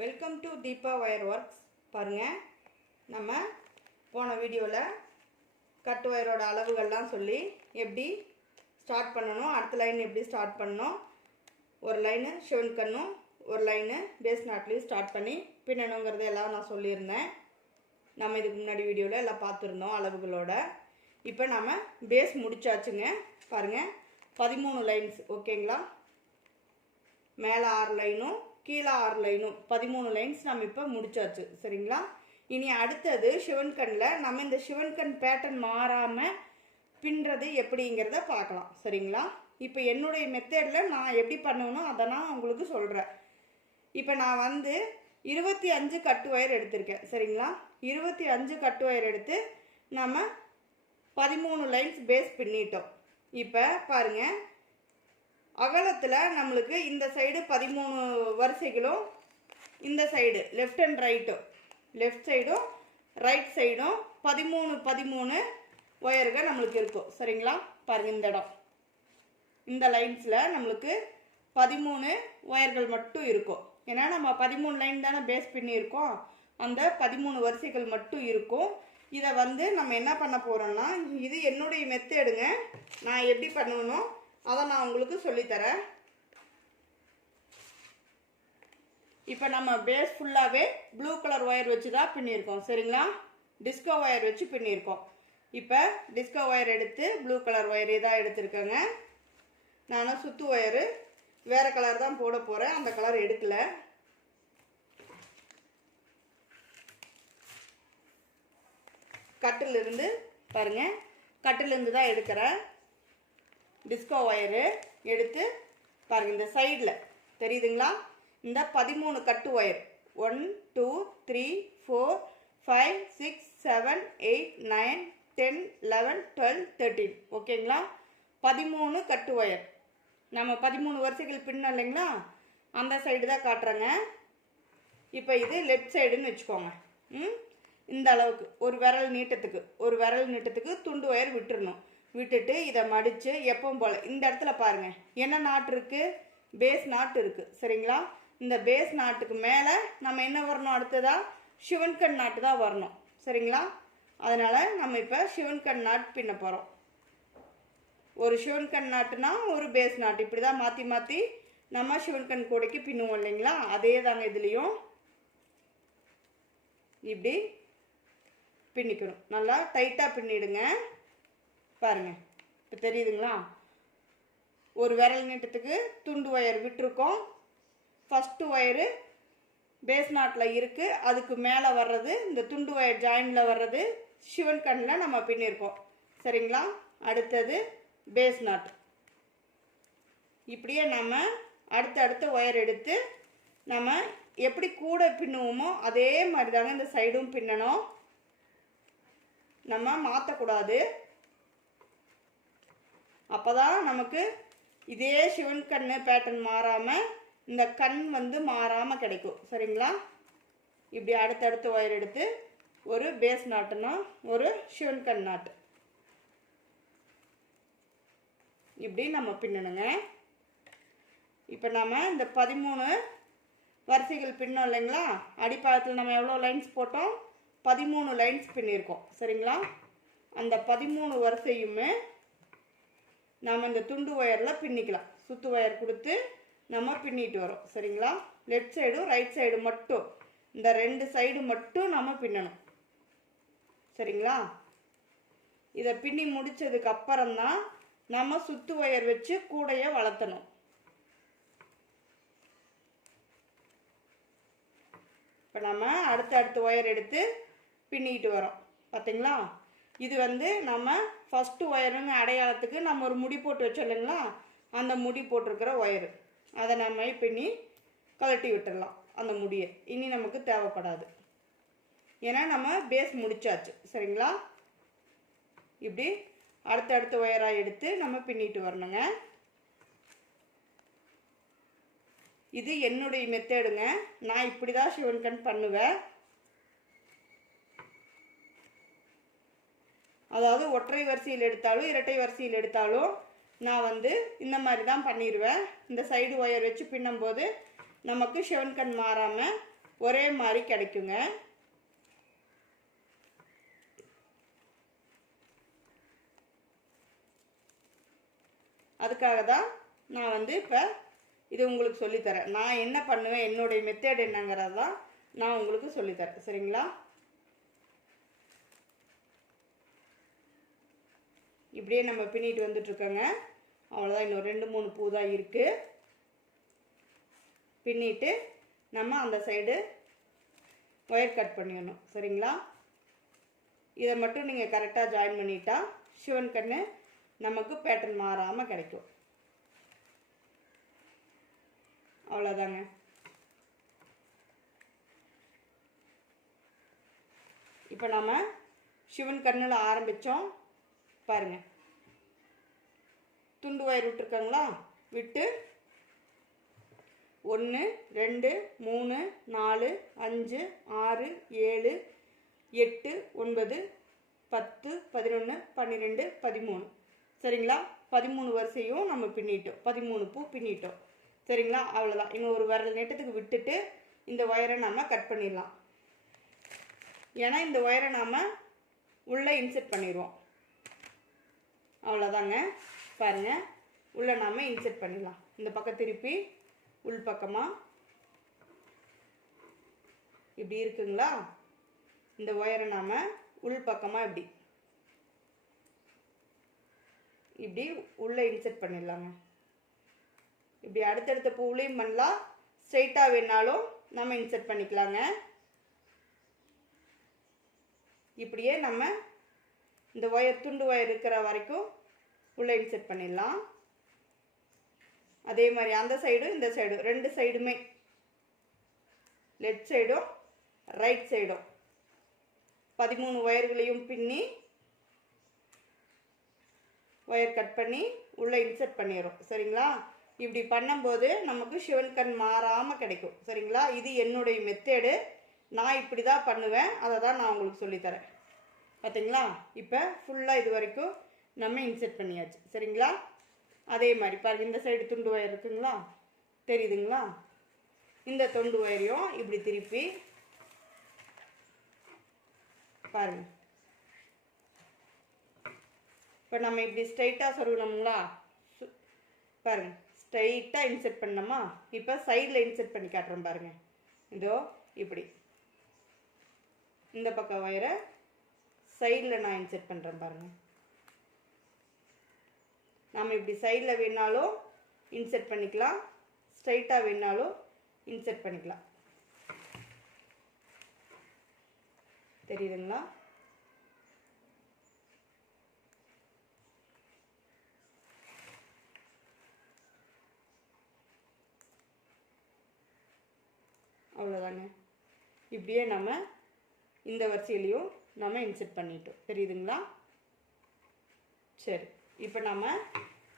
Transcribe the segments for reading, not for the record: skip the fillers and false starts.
Welcome to Deepa wire works. பாருங்கள், நம்ம போன வீடியோவில் கட் ஒயரோட அளவுகள்லாம் சொல்லி எப்படி ஸ்டார்ட் பண்ணணும், அடுத்த லைன் எப்படி ஸ்டார்ட் பண்ணணும், ஒரு லைனு ஷிவன் கண்ணும் ஒரு லைனு பேஸ் நாட்லேயும் ஸ்டார்ட் பண்ணி பின்னணுங்கிறது எல்லாம் நான் சொல்லியிருந்தேன். நம்ம இதுக்கு முன்னாடி வீடியோவில் எல்லாம் பார்த்துருந்தோம் அளவுகளோட. இப்போ நம்ம பேஸ் முடிச்சாச்சுங்க. பாருங்கள், 13 லைன்ஸ். ஓகேங்களா? மேலே 6 லைனும் கீழே 6 லைனும் 13 லைன்ஸ் நம்ம இப்போ முடிச்சாச்சு. சரிங்களா? இனி அடுத்தது ஷிவன் கண்ணில் நம்ம இந்த ஷிவன் கண் பேட்டர்ன் மாறாமல் பின்னுறது எப்படிங்கிறத பார்க்கலாம். சரிங்களா? இப்போ என்னுடைய மெத்தடில் நான் எப்படி பண்ணணும் அதை நான் உங்களுக்கு சொல்கிறேன். இப்போ நான் 25 கட்டு ஒயர் எடுத்திருக்கேன். சரிங்களா? 25 கட்டு ஒயர் எடுத்து நம்ம 13 லைன்ஸ் பேஸ் பின்னிட்டோம். இப்போ பாருங்கள், அகலத்தில் நம்மளுக்கு இந்த சைடு 13 வரிசைகளும், இந்த சைடு லெஃப்ட் அண்ட் ரைட்டும், லெஃப்ட் சைடும் ரைட் சைடும் 13 ஒயர்கள் நம்மளுக்கு இருக்கும். சரிங்களா? பாருங்கள், இந்த இடம் இந்த லைன்ஸில் நம்மளுக்கு 13 ஒயர்கள் மட்டும் இருக்கும். ஏன்னா நம்ம 13 லைன் தானே பேஸ் பின்னியிருக்கோம். அந்த 13 வரிசைகள் மட்டும் இருக்கும். இதை நம்ம என்ன பண்ண போகிறோம்னா, இது என்னுடைய மெத்தடுங்க. நான் எப்படி பண்ணணும் அதை நான் உங்களுக்கு சொல்லித்தரேன். இப்போ நம்ம பேஸ் ஃபுல்லாகவே ப்ளூ கலர் ஒயர் வச்சு தான் பின்னியிருக்கோம். சரிங்களா? டிஸ்கோ ஒயர் வச்சு பின்னியிருக்கோம். இப்போ டிஸ்கோ ஒயர் எடுத்து ப்ளூ கலர் ஒயரே தான் எடுத்திருக்கேங்க. நான் சுத்து ஒயரு வேறு கலர் தான் போட போகிறேன், அந்த கலர் எடுக்கலை. கட்டிலிருந்து பாருங்கள், கட்டிலிருந்து தான் எடுக்கிறேன். டிஸ்கோ ஒயரு எடுத்து பாருங்கள், இந்த சைடில் தெரியுதுங்களா? இந்த 13 கட்டு ஒயர் 1 2 3 4 5 6 7 8 9 10 11 12 13. ஓகேங்களா? 13 கட்டு ஒயர் நம்ம 13 வரிசைகள் பின்ன இல்லைங்களா, அந்த சைடு தான் காட்டுறேங்க. இப்போ இது லெஃப்ட் சைடுன்னு வச்சுக்கோங்க. இந்த அளவுக்கு ஒரு விரல் நீட்டத்துக்கு துண்டு ஒயர் விட்டுறணும். விட்டுட்டு இதை மடித்து எப்பவும் போல் இந்த இடத்துல பாருங்கள், என்ன நாட்டு இருக்குது? பேஸ் நாட்டு இருக்குது. சரிங்களா? இந்த பேஸ் நாட்டுக்கு மேலே நம்ம என்ன வரணும்? அடுத்ததாக ஷிவன் கண் நாட்டு தான் வரணும். சரிங்களா? அதனால் நம்ம இப்போ ஷிவன் கண் நாட்டு பின்ன போகிறோம். ஒரு ஷிவன் கண் நாட்டுனா ஒரு பேஸ் நாட்டு, இப்படி தான் மாற்றி மாற்றி நம்ம ஷிவன் கண் கூடைக்கு பின்னுவோம் இல்லைங்களா? அதே தாங்க இதுலேயும் இப்படி பின்னிக்கணும். நல்லா டைட்டாக பின்னிடுங்க. பாருங்கள், இப்போ தெரியுதுங்களா? ஒரு விரல் நீட்டத்துக்கு துண்டு ஒயர் விட்டுருக்கோம். ஃபஸ்ட்டு ஒயரு பேஸ் நாட்டில் இருக்குது, அதுக்கு மேலே வர்றது இந்த துண்டு ஒயர் ஜாயினில் வர்றது ஷிவன் கண்ணில் நம்ம பின்னிருக்கோம். சரிங்களா? அடுத்தது பேஸ் நாட். இப்படியே நம்ம அடுத்த ஒயர் எடுத்து நம்ம எப்படி கூட பின்னுவோமோ அதே மாதிரி தாங்க இந்த சைடும் பின்னணும். நம்ம மாற்றக்கூடாது. அப்போ தான் நமக்கு இதே ஷிவன் கண் பேட்டர்ன் மாறாமல் இந்த கண் மாறாமல் கிடைக்கும். சரிங்களா? இப்படி அடுத்த ஒயர் எடுத்து ஒரு பேஸ் நாட்டுனா ஒரு ஷிவன் கண் நாட்டு இப்படி நம்ம பின்னணுங்க. இப்போ நம்ம இந்த 13 வரிசைகள் பின்னோம் இல்லைங்களா? அடிப்பாகத்தில் நம்ம எவ்வளோ லைன்ஸ் போட்டோம்? 13 லைன்ஸ் பின்னிருக்கோம். சரிங்களா? அந்த 13 வரிசையுமே நாம் இந்த துண்டு ஒயரில் பின்னிக்கலாம். சுத்து ஒயர் கொடுத்து நம்ம பின்னிட்டு வரோம். சரிங்களா? லெஃப்ட் சைடும் ரைட் சைடு மட்டும், இந்த 2 சைடு மட்டும் நம்ம பின்னணும். சரிங்களா? இதை பின்னி முடித்ததுக்கு அப்புறம்தான் நம்ம சுத்து ஒயர் வச்சு கூடையை வளர்த்தணும். இப்போ நம்ம அடுத்த ஒயர் எடுத்து பின்னிக்கிட்டு வரோம். பார்த்தீங்களா? இது நம்ம ஃபஸ்ட்டு ஒயருங்க அடையாளத்துக்கு நம்ம ஒரு முடி போட்டு வச்சோம் இல்லைங்களா, அந்த முடி போட்டிருக்கிற ஒயரு, அதை நம்ம பின்னி கழட்டி விட்டுடலாம். அந்த முடியை இனி நமக்கு தேவைப்படாது, ஏன்னா நம்ம பேஸ் முடிச்சாச்சு. சரிங்களா? இப்படி அடுத்த ஒயராக எடுத்து நம்ம பின்னிட்டு வரணுங்க. இது என்னுடைய மெத்தடுங்க. நான் இப்படி தான் ஷிவன் கண் பண்ணுவேன். அதாவது ஒற்றை வரிசையில் எடுத்தாலும் இரட்டை வரிசையில் எடுத்தாலும் நான் இந்த மாதிரி தான் பண்ணிடுவேன். இந்த சைடு ஒயர் வச்சு பின்னும்போது நமக்கு ஷிவன் கண் மாறாமல் ஒரே மாதிரி கிடைக்குங்க. அதுக்காக தான் நான் வந்து இப்போ இது உங்களுக்கு சொல்லித்தரேன். நான் என்ன பண்ணுவேன், என்னுடைய மெத்தட் என்னங்கிறது தான் நான் உங்களுக்கு சொல்லித்தரேன். சரிங்களா? இப்படியே நம்ம பின்னிட்டு வந்துட்டுருக்கோங்க. அவ்வளோதான், இன்னும் 2-3 பூ தான் இருக்குது. பின்னிட்டு நம்ம அந்த சைடு ஒயர் கட் பண்ணிடணும். சரிங்களா? இதை மட்டும் நீங்கள் கரெக்டாக ஜாயின் பண்ணிட்டா சிவன் கண்ணு நமக்கு பேட்டர்ன் மாறாமல் கிடைக்கும். அவ்வளோதாங்க. இப்போ நம்ம சிவன் கண்ணில் ஆரம்பித்தோம் பாருங்கள். துண்டு ஒயர் விட்டுருக்காங்களா, விட்டு 1 2 3 4 5 6 7 8 9 10 11 12 13. சரிங்களா? 13 வரிசையும் நம்ம பின்னிட்டோம், 13 பூ பின்னிட்டோம். சரிங்களா? அவ்வளோதான். இன்னும் ஒரு விரல் நீட்டத்துக்கு விட்டுட்டு இந்த ஒயரை நம்ம கட் பண்ணிடலாம். ஏன்னா இந்த ஒயரை நாம் உள்ளே இன்செர்ட் பண்ணிடுவோம். அவ்வளோதாங்க. பாருங்கள், உள்ளே நாம் இன்செர்ட் பண்ணிடலாம். இந்த பக்கம் திருப்பி உள் பக்கமாக இப்படி இருக்குங்களா, இந்த ஒயரை நாம் உள் பக்கமாக இப்படி உள்ளே இன்செர்ட் பண்ணிடலாங்க. இப்படி அடுத்தடுத்த பூவுலையும் பண்ணலாம், ஸ்ட்ரைட்டாக வேணாலும் நம்ம இன்செர்ட் பண்ணிக்கலாங்க. இப்படியே நம்ம இந்த ஒயர் துண்டு ஒயர் இருக்கிற வரைக்கும் உள்ளே இன்செர்ட் பண்ணிடலாம். அதே மாதிரி அந்த சைடும் இந்த சைடும் 2 சைடுமே, லெஃப்ட் சைடும் ரைட் சைடும் 13 ஒயர்களையும் பின்னி ஒயர் கட் பண்ணி உள்ளே இன்செர்ட் பண்ணிடுறோம். சரிங்களா? இப்படி பண்ணும்போது நமக்கு சிவன் கண் மாறாமல் கிடைக்கும். சரிங்களா? இது என்னுடைய மெத்தேடு. நான் இப்படி தான் பண்ணுவேன், அதை தான் நான் உங்களுக்கு சொல்லித்தரேன். பார்த்தீங்களா? இப்போ ஃபுல்லாக இது வரைக்கும் நம்ம இன்செர்ட் பண்ணியாச்சு. சரிங்களா? அதே மாதிரி பாருங்கள், இந்த சைடு துண்டு ஒயர் இருக்குங்களா, தெரியுதுங்களா? இந்த துண்டு ஒயரையும் இப்படி திருப்பி பாருங்கள். இப்போ நம்ம இப்படி ஸ்ட்ரைட்டாக சொருகணுங்களா, பாருங்கள், ஸ்ட்ரைட்டாக இன்செர்ட் பண்ணோமா. இப்போ சைடில் இன்செர்ட் பண்ணி காட்டுறோம் பாருங்கள். இதோ இப்படி இந்த பக்கம் ஒயரை சைடில் நான் இன்செர்ட் பண்ணுறேன் பாருங்கள். நம்ம இப்படி சைடில் வேணாலும் இன்செர்ட் பண்ணிக்கலாம், ஸ்ட்ரைட்டாக வேணாலும் இன்செர்ட் பண்ணிக்கலாம். தெரியுதுங்களா? அவ்வளோதாங்க. இப்படியே நம்ம இந்த வரிசையிலையும் நம்ம இன்செர்ட் பண்ணிட்டோம். தெரியுதுங்களா? சரி, இப்போ நம்ம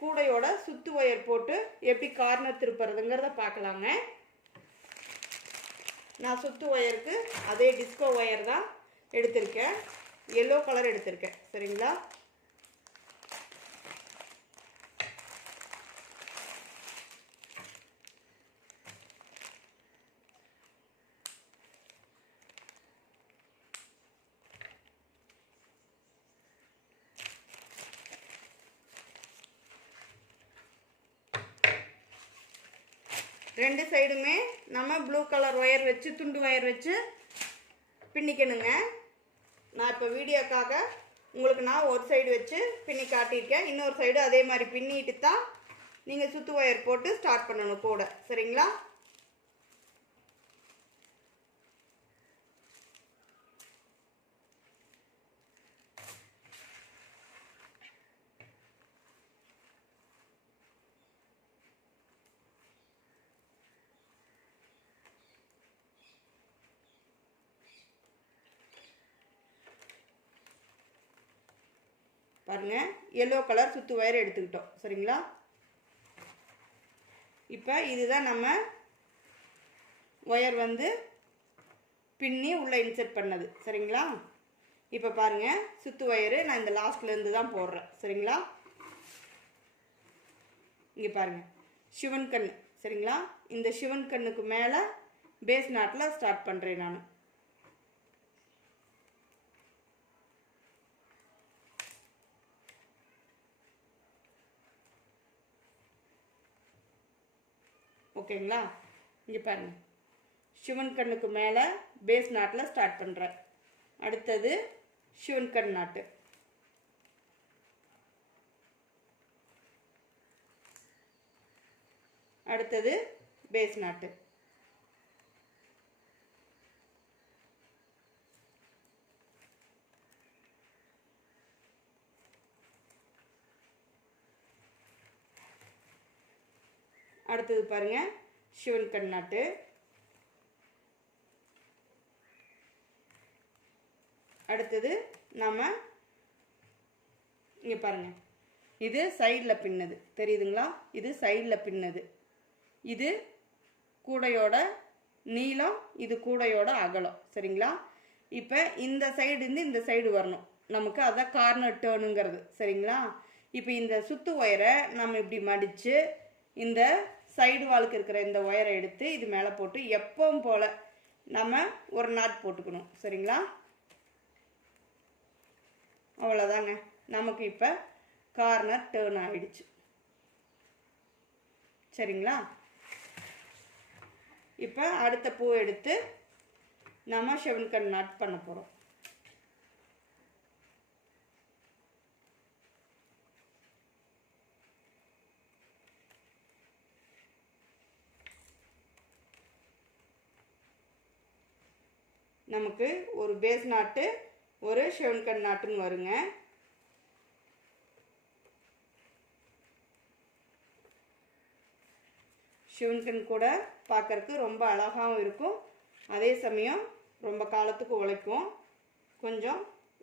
கூடையோட சுத்து ஒயர் போட்டு எப்படி கார்னர் திருப்புறதுங்கிறத பார்க்கலாங்க. நான் சுத்து ஒயருக்கு அதே டிஸ்கோ ஒயர் தான் எடுத்திருக்கேன், எல்லோ கலர் எடுத்திருக்கேன். சரிங்களா? ரெண்டு சைடுமே நம்ம ப்ளூ கலர் ஒயர் வச்சு துண்டு ஒயர் வச்சு பின்னிக்கணுங்க. நான் இப்போ வீடியோக்காக உங்களுக்கு நான் ஒரு சைடு வச்சு பின்னி காட்டியிருக்கேன், இன்னொரு சைடு அதே மாதிரி பின்னிட்டு தான் நீங்கள் சுத்து ஒயர் போட்டு ஸ்டார்ட் பண்ணணும் கூட. சரிங்களா? பாருங்க, எல்லோ கலர் சுத்து ஒயர் எடுத்துக்கிட்டோம். சரிங்களா? இப்போ இதுதான் நம்ம ஒயர் வந்து பின்னி உள்ளே இன்செர்ட் பண்ணது. சரிங்களா? இப்போ பாருங்க, சுத்து ஒயரு நான் இந்த லாஸ்ட்லேருந்து தான் போடுறேன். சரிங்களா? இங்கே பாருங்க, சிவன் கண். சரிங்களா? இந்த சிவன் கண்ணுக்கு மேலே பேஸ் நாட்டில் ஸ்டார்ட் பண்ணுறேன் நான். ஓகேங்களா? இங்கே பாருங்கள், சிவன் கண்ணுக்கு மேலே பேஸ் நாட்டில் ஸ்டார்ட் பண்ணுறேன். அடுத்தது சிவன் கண் நாட்டு. அடுத்தது பேஸ் நாட்டு. அடுத்தது பாருங்க, சிவன் கண் நாட்டு. அடுத்தது நாம இங்கே பாருங்க, இது சைடில் பின்னது தெரியுதுங்களா? இது சைடில் பின்னது. இது கூடையோட நீளம், இது கூடையோட அகலம். சரிங்களா? இப்போ இந்த சைடு இருந்து இந்த சைடு வரணும் நமக்கு, அதான் கார்னர் டேர்னுங்கிறது. சரிங்களா? இப்போ இந்த சுத்து ஒயரை நம்ம இப்படி மடித்து இந்த சைடு வாலுக்கு இருக்கிற இந்த ஒயரை எடுத்து இது மேலே போட்டு எப்பவும் போல் நம்ம ஒரு நாட் போட்டுக்கணும். சரிங்களா? அவ்வளோதாங்க, நமக்கு இப்போ கார்னர் டேர்ன் ஆகிடுச்சு. சரிங்களா? இப்போ அடுத்த பூ எடுத்து நம்ம சிவன் கண் நாட் பண்ண போகிறோம். நமக்கு ஒரு பேஸ் நாட்டு, ஒரு சிவன் கண் நாட்டுன்னு வருங்க. சிவன் கண் கூட பார்க்கறதுக்கு ரொம்ப அழகாகவும் இருக்கும், அதே சமயம் ரொம்ப காலத்துக்கு உழைக்கும். கொஞ்சம்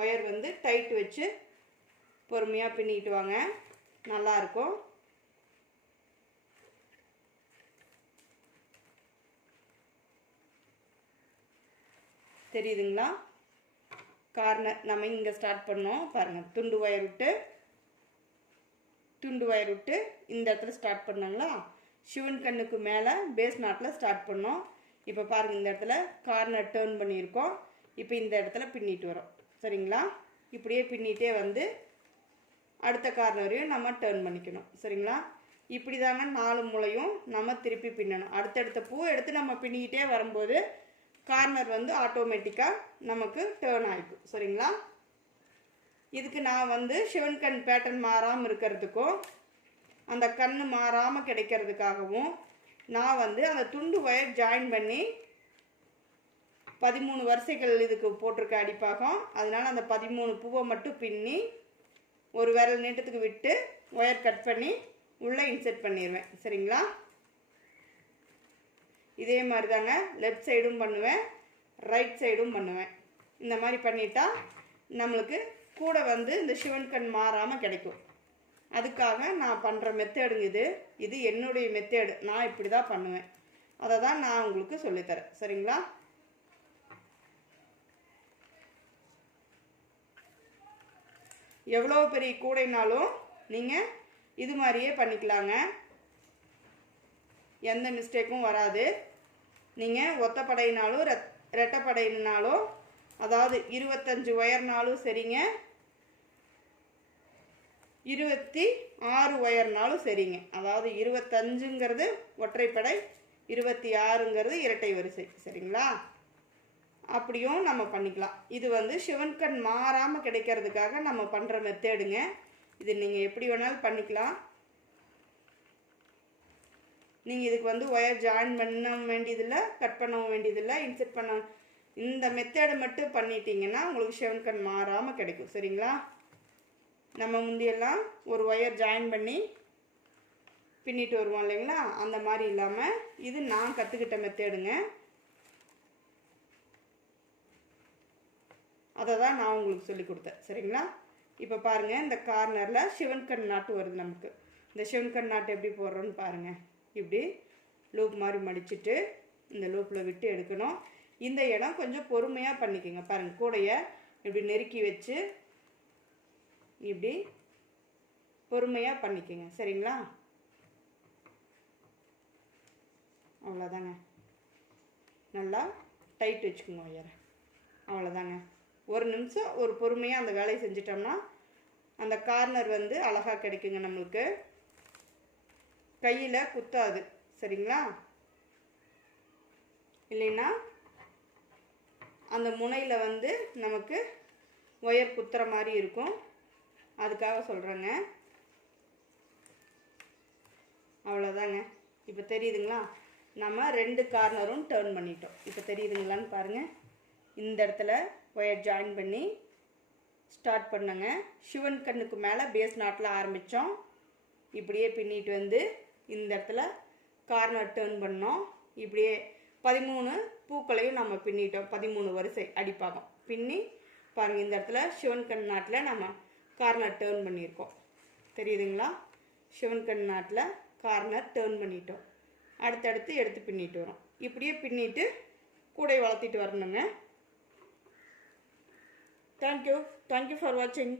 ஒயர் வந்து டைட் வச்சு பொறுமையாக பின்னிட்டு வாங்க, நல்லாயிருக்கும். தெரியுதுங்களா? கார்னர் நம்ம இங்கே ஸ்டார்ட் பண்ணோம் பாருங்கள், துண்டு ஒயர் விட்டு இந்த இடத்துல ஸ்டார்ட் பண்ணோங்களா? சிவன் கண்ணுக்கு மேலே பேஸ் நாட்டில் ஸ்டார்ட் பண்ணோம். இப்போ பாருங்கள், இந்த இடத்துல கார்னர் டேர்ன் பண்ணியிருக்கோம். இப்போ இந்த இடத்துல பின்னிட்டு வரோம். சரிங்களா? இப்படியே பின்னிட்டே வந்து அடுத்த கார்னரையும் நம்ம டேர்ன் பண்ணிக்கணும். சரிங்களா? இப்படி தாங்க 4 முளையும் நம்ம திருப்பி பின்னணும். அடுத்தடுத்த பூ எடுத்து நம்ம பின்னிக்கிட்டே வரும்போது கார்னர் வந்து ஆட்டோமேட்டிக்காக நமக்கு டேர்ன் ஆகிக்கும். சரிங்களா? இதுக்கு நான் வந்து சிவன் கண் பேட்டர்ன் மாறாமல் இருக்கிறதுக்கும் அந்த கண் மாறாமல் கிடைக்கிறதுக்காகவும் நான் வந்து அந்த துண்டு ஒயர் ஜாயின் பண்ணி 13 வரிசைகள் இதுக்கு போட்டிருக்க அடிப்பாகம். அதனால் அந்த 13 பூவை மட்டும் பின்னி ஒரு விரல் நீட்டத்துக்கு விட்டு ஒயர் கட் பண்ணி உள்ளே இன்செர்ட் பண்ணிடுவேன். சரிங்களா? இதே மாதிரி தாங்க லெஃப்ட் சைடும் பண்ணுவேன், ரைட் சைடும் பண்ணுவேன். இந்த மாதிரி பண்ணிட்டா நம்மளுக்கு கூட வந்து இந்த சிவன் கண் மாறாமல் கிடைக்கும். அதுக்காக நான் பண்ணுற மெத்தேடுங்க இது என்னுடைய மெத்தேடு. நான் இப்படி தான் பண்ணுவேன், அதை தான் நான் உங்களுக்கு சொல்லித்தரேன். சரிங்களா? எவ்வளோ பெரிய கூடைனாலும் நீங்கள் இது மாதிரியே பண்ணிக்கலாங்க, எந்த மிஸ்டேக்கும் வராது. நீங்கள் ஒத்தப்படையினாலும் ரெட்டைப்படையினாலும், அதாவது 25 ஒயர்னாலும் சரிங்க, 26 ஒயர்னாலும் சரிங்க. அதாவது 25ங்கிறது ஒற்றைப்படை, 26ங்கிறது இரட்டை வரிசை. சரிங்களா? அப்படியும் நம்ம பண்ணிக்கலாம். இது வந்து சிவன் கண் மாறாமல் கிடைக்கிறதுக்காக நம்ம பண்ணுற மெத்தேடுங்க. இது நீங்கள் எப்படி வேணாலும் பண்ணிக்கலாம். நீங்கள் இதுக்கு வந்து ஒயர் ஜாயின் பண்ண வேண்டியதில்லை, கட் பண்ண வேண்டியதில்லை, இன்செர்ட் பண்ண, இந்த மெத்தேடை மட்டும் பண்ணிட்டீங்கன்னா உங்களுக்கு சிவன் கண் மாறாமல் கிடைக்கும். சரிங்களா? நம்ம முந்தியெல்லாம் ஒரு ஒயர் ஜாயின் பண்ணி பின்னிட்டு வருவோம் இல்லைங்களா? அந்த மாதிரி இல்லாமல் இது நான் கற்றுக்கிட்ட மெத்தேடுங்க. அதை தான் நான் உங்களுக்கு சொல்லி கொடுத்தேன். சரிங்களா? இப்போ பாருங்கள், இந்த கார்னரில் சிவன் கண் நாட்டு வருது நமக்கு. இந்த சிவன் கண் நாட்டு எப்படி போடுறோன்னு பாருங்கள். இப்படி லூப் மாதிரி மடிச்சுட்டு இந்த லூப்பில் விட்டு எடுக்கணும். இந்த இடம் கொஞ்சம் பொறுமையாக பண்ணிக்கோங்க. பாருங்கள், கூடையை இப்படி நெருக்கி வச்சு இப்படி பொறுமையாக பண்ணிக்கோங்க. சரிங்களா? அவ்வளோதாங்க. நல்லா டைட் வச்சுக்கோங்க ஒயரை. அவ்வளோதாங்க. ஒரு நிமிஷம் ஒரு பொறுமையாக அந்த வேலையை செஞ்சிட்டோம்னா அந்த கார்னர் வந்து அழகாக கிடைக்குங்க. நம்மளுக்கு கையில் குத்தாது. சரிங்களா? இல்லைன்னா அந்த முனையில் வந்து நமக்கு ஒயர் குத்துற மாதிரி இருக்கும். அதுக்காக சொல்கிறேங்க. அவ்வளோதாங்க. இப்போ தெரியுதுங்களா? நம்ம 2 கார்னரும் டர்ன் பண்ணிட்டோம். இப்போ தெரியுதுங்களான்னு பாருங்கள். இந்த இடத்துல ஒயர் ஜாயின் பண்ணி ஸ்டார்ட் பண்ணுங்க. சிவன் கண்ணுக்கு மேலே பேஸ் நாட்டில் ஆரம்பித்தோம். இப்படியே பின்னிட்டு வந்து இந்த இடத்துல கார்னர் டர்ன் பண்ணோம். இப்படியே 13 பூக்களையும் நம்ம பின்னிட்டோம். 13 வரிசை அடிப்பாகம் பின்னி பாருங்கள். இந்த இடத்துல சிவன் கண் நாட்டில் நம்ம கார்னர் டர்ன் பண்ணியிருக்கோம். தெரியுதுங்களா? சிவன் கண் நாட்டில் கார்னர் டர்ன் பண்ணிட்டோம். அடுத்தடுத்து எடுத்து பின்னிட்டு வரோம். இப்படியே பின்னிட்டு கூடை வளர்த்திட்டு வரணுங்க. தேங்க்யூ ஃபார் வாட்சிங்.